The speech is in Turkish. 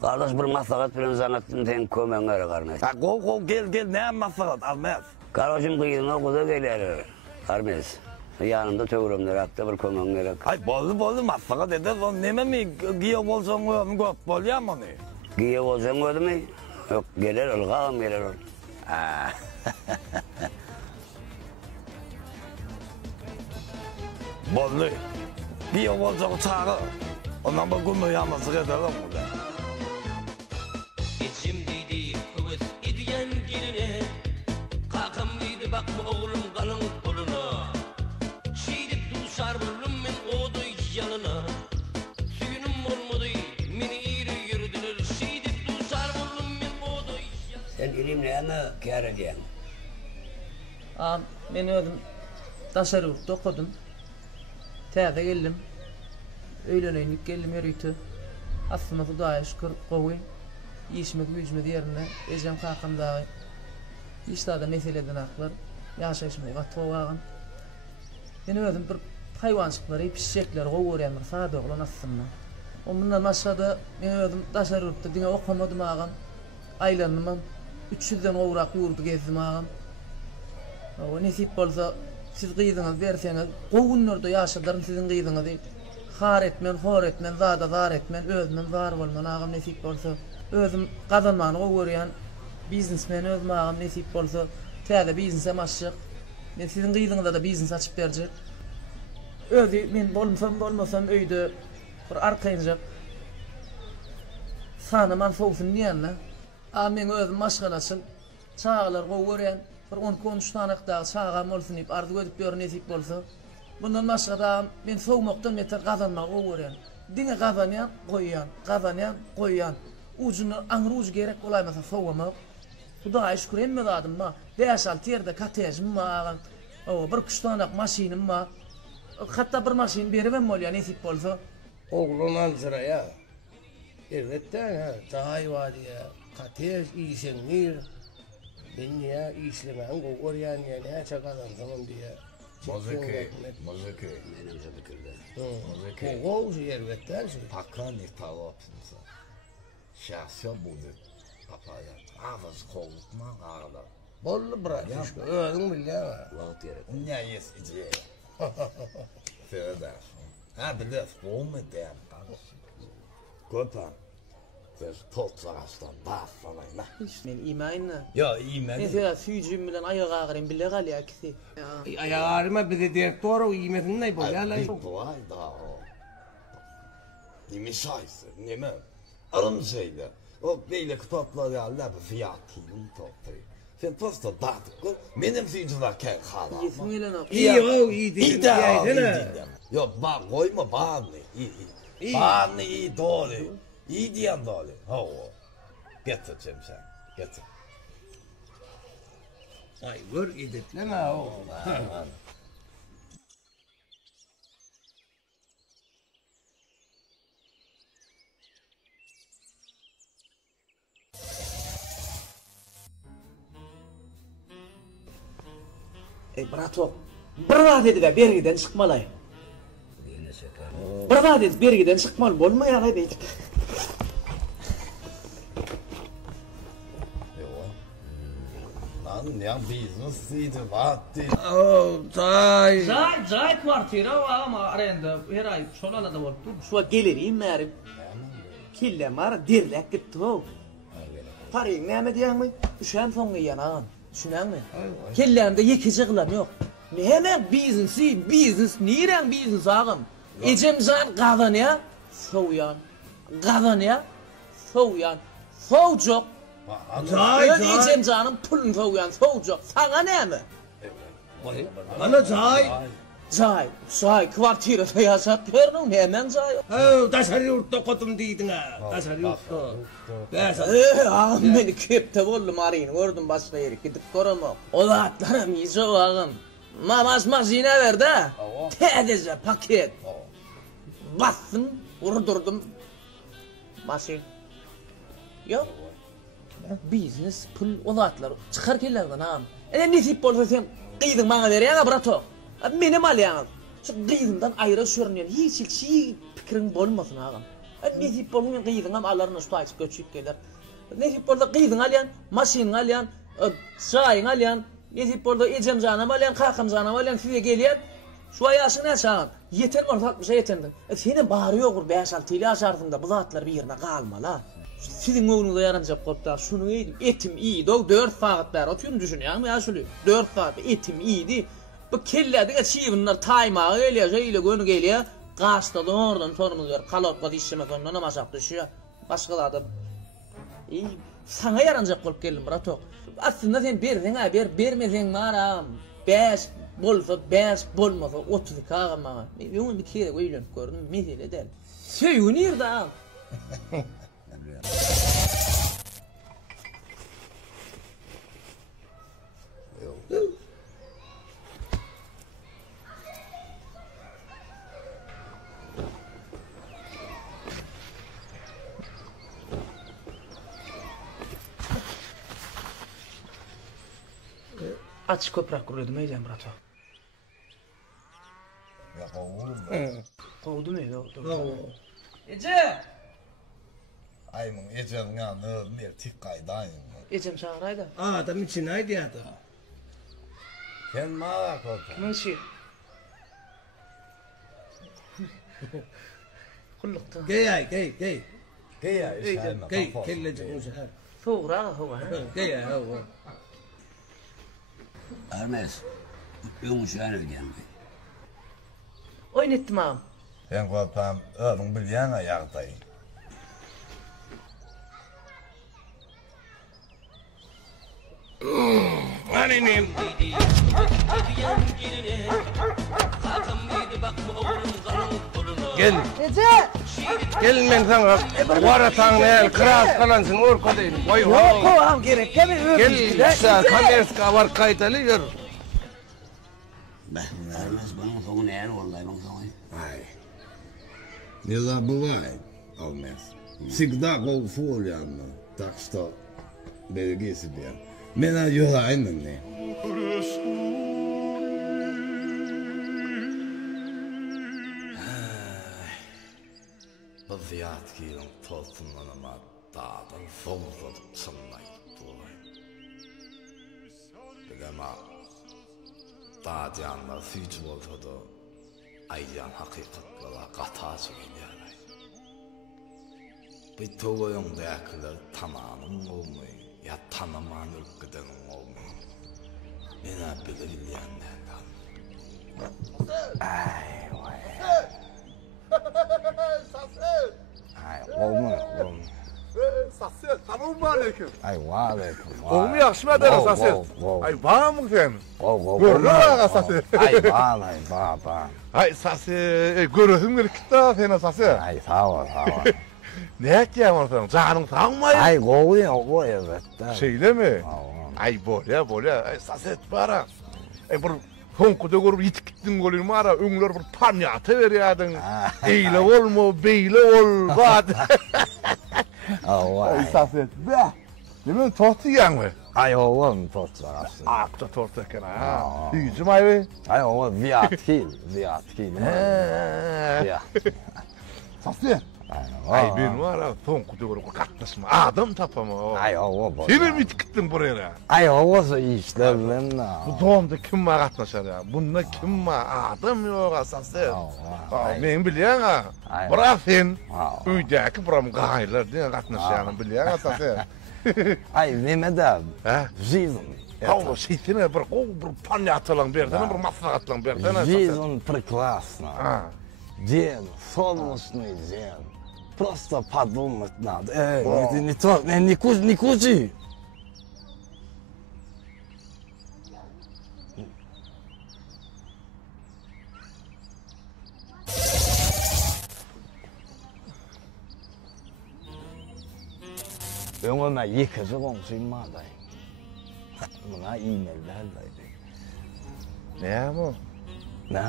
Kardeş bir maslahat bilen zanattin ten kömeňere garnaş. Ha gel ne maslahat almaz. Kardeşim kıyığına kuda gelir. Armez. Yanımda töwrümler akta bir kömeň gerek. Ay boldy maslahat eder. O neme mi giýe bolsaň göp bolýarmy? Giýe bolsaň gödümi? Yok gelir ılgam gelir. Boldy. Giýe bolsaň çağı. Ondan bu günü ýalnız ederim bu da. İçim dedi kuvvet ediyen girine Kakam dedi bakma oğlum kalın koluna Şiidip duşar vururum men oğdu yanına Sügünüm olmadı meni iri yürüdülür Şiidip duşar vururum men oğdu yanına Sen ilimlerini kâr ediyen. Men özüm tasarrufda okudum. Täze geldim. Öýlenýänlik geldim ýörüýtü. Aslında Hudaýa şükür gowy. İşmek gücmek yerine ejem kakımdagy. İşlerde meseleden aklar. Ýaşaşmy gatwagam. Men özüm bir haýwançyklary, pişekler gowy görýändir. Sada oglan aslında. Ondan başga men özüm tasarrufda diňe okumadym agam. Aýlanmam 300-den gowrak ýurdu gezdim agam. O nesip bolsa siz gyýdyňyz berseňiz, gowunlarda ýaşadarym sizin gyýdyňyzy. Har etmen, zar etmen, özünden zar bolman agam nesip bolsa. Özüm kazanmany görýän biznesmen özüm agam nesip bolsa täze biznesä maşyk. Men sizin gyýdyňyzda da biznes açyp berjek. Özü men bolmasam öýde bir arkaýynjak. Sanaman sowsun diýenle. Men özüm maşgalaçyl çağlar gowy görýän bir 10-13 tanakdagy çağam bolsun diýip arzu edip ýör nesip bolsa. Bundan başga da men sowmakdan beter kazanmak görýän. Diňe kazanýan, goýýan. Ucunu aňruj gerek bolaýmasa sowmamak. Hudaýa şükür emme zadym ma. 5-6 ýerde katajym ma. Bir kuştanak maşinim ma. Hatda bir maşin beribem bolýar nesip bolsa. Oğlun alzıraya. Elbette ha. Tahay var ya. Kataj işenir. Ben ya işlemen görýän ýene häçe kazansaňam diye. Muziki. Menimce bikirde. Muziki. Oğuz elbette. Пока не торопимся. Сейчас все будет. Papaya. Ağız kovutma ağla. Bollu bratишка. Özüň bilýär. Wagt gerek. У меня есть идея. Передашь. Блядь, помни dem. Koppa. Das Potsdam'dan bahsana. Men iýmänle. Ya iyi Men men. sera süýjüm bilen aýaga agyrym bile galýaksy. Ayağarıma bize direktör o iýmesini ne bolýarlar? Vay da o. Ni misayse, ni men. Arım şeyle. O böyle kitapları Allah bir fiyatını toplayı. Sen posta dağıtıklı. Benim fücüler ken hala. Ýesmi bilen ok. İyi o iyi İyi de o. Yok bak koyma bağını. İyi. Bağını iyi doğru. İyi diyen doğru. O. Getireceğim sen. Getir. Ay vur gidetleme o. Brato, bir zat edip bergiden çykmaly. Yine şeker. Bir zat edip bergiden çykmaly bolmaýar aýdyp. Lan ya biznesiydi vakti. Oh, tay. Jay kwartira ama arenda her ay şolada bolup dur. Şu gelirim märim. Kille mar dirlek gitdi o. Paryň näme diýäňmi? Üşen soňgy ýanan. Düşünäňmi? Kellämde ýekiji gylan ýok. Näme biznes niren biznes agam? Ejemzan gazanýa, sowyan, sowjok. Tay. Ejemzanyň pulun sowyan, sowjok. Saňa näme? Ana tay. Jay kwartirada ýaşap berdim, hemen jay. Tasarrufda okudum diýdiň ha. Tasarrufda. Meni kepde boldum arýyn, gördüm başga ýere gidip göremek. Olatlarym ýyjak agam. Maşina berde. Täze paket. Bastım, vurdurdum. Maşin. Yok. Biznes, pul, olatlar çıkar kellerden ağam. Nesip bolsa sen gyýdyň maňa berýän brato. Menem alýaňyz. Şu gyýdymdan aýra sürünýän hiç pikiriň bolmasyn agam. Nezip bolun qyydın am alarını ustayç göçüp geler. Nezip bolda qyydın alyan, maşin alyan, çayın alyan, nezip bolda ecem janam alyan, qaqam janam alyan size gelýär. Şu ayaşyna çağın. Yeter ortak bir şey yetendin. Seni bağırı yokur 5-6 ýyl aşardığında bu zatlar bir yerine qalmala. Sizin oğlunuzda yaranacak kopta şunu yedim. Etim iyiydi o 4 saat beri otuyorum düşünüyorum ya şöyle 4 saat etim iyiydi. Bu kellerdi çiğinler taymağı geliyor öyle gönü geliyor. Kaçta da oradan sorumuz var. Kalopka dişime sonuna namasak düşüyor. Başka da adam. İyi sana yaranacak kolup geldim bratok. Aslında sen berdin ha bermedin maram. 5 bolsa 5 bolmasa 30 kağım bana. Ben bir kere öylönüp gördüm mesele değil. Söyü nerede ha? Aç köprak kuruyordum eylem brato. Ya oğlum. Kovdu mu ya? Ece! Ayımın ecem yanı ne tik kaydayım. Ecem çağıraydı. Adam için haydi ya da. Sen mağara korkun. Mınşı. Kullukta. Gey. Gel ya işayma. Gey, kellecek muşahar. Soğura hava. Gey ya. Hermes. Yumuşağını geldi. Oynettim ağam. Ben korkam öğrün bilyen ayaktayım. Annem. Gidiyen geline Kakam mıydı bakma oğlum kalın koluna Gel. Gelin ben sana. Varatan el kras kalansın orka değil. Koy. Ağam gerek değil mi? Gel sen kamerska var kaytalı gör. Hermes bunun sonu ne vallahi bunun sonu. Ай. Не забывай, Алмаз. Всегда гол фолианно. Так что береги себя. Меня юрайнны. Bu ziyat kiyin tosunlanıma dağdan solsadıp çınlayıp durayım. Bilema dağ canlar süyçü olsa da ayyan hakikatlara qataçı gelýär. Bir togoyun däkiler tananın olmay, ya tanaman ülküdenin olmay. Mena bilir bilýänden. Ay vay. Olma. Sasir, selamun aleyküm. Ay aleyküm. Oğlum yaxşı mı eder Sasir? Ay var mı sen? Görün ağa Sasir. Ay bağ. Ay Sasir, görüsün bir kitta seni Sasir. Ay sağ ol. Ne edeceğim onu canın sağmayın. Ay kovuyor evet. Şeyle mi? Ay böyle. Ay Sasir bara. Ay bu honkuda görüp yitik gittin golün mara, öňler bir panyatı berýädin. Eyle olma, beyle ol, bad. Ay Sasir, be. Demen tohtu ýanmy? Ay oğlum tortu. Akta tortu eken ha. Yüzüm ayı. Ay oğlum viatkil. Ya. Sasir. Ay ben var ha, honkuda görüp katlaşma. Adam tapama. Ay oğlum. Seni mi gittin buraya? Ay oğlum işlerlen. Bu doğumda kim var katlaşar ya? Bunda kim var? Adam yok Sasir. Men bilýän ha. Bırak sen. Öýdäki buram gaýlar diýen gatnaşýany bilýän ha Sasir. Ay neme de. Ha? Жизнь. Hava şeytine bir panyatılan berden, bir maslahatlan berden. Жизнь прекрасна. Ha. День, солнечный день. Просто подумать надо. Не кузи. 영어나 이해해서 공식마다. 뭐나 이메일을 할래. Ne bu? Ne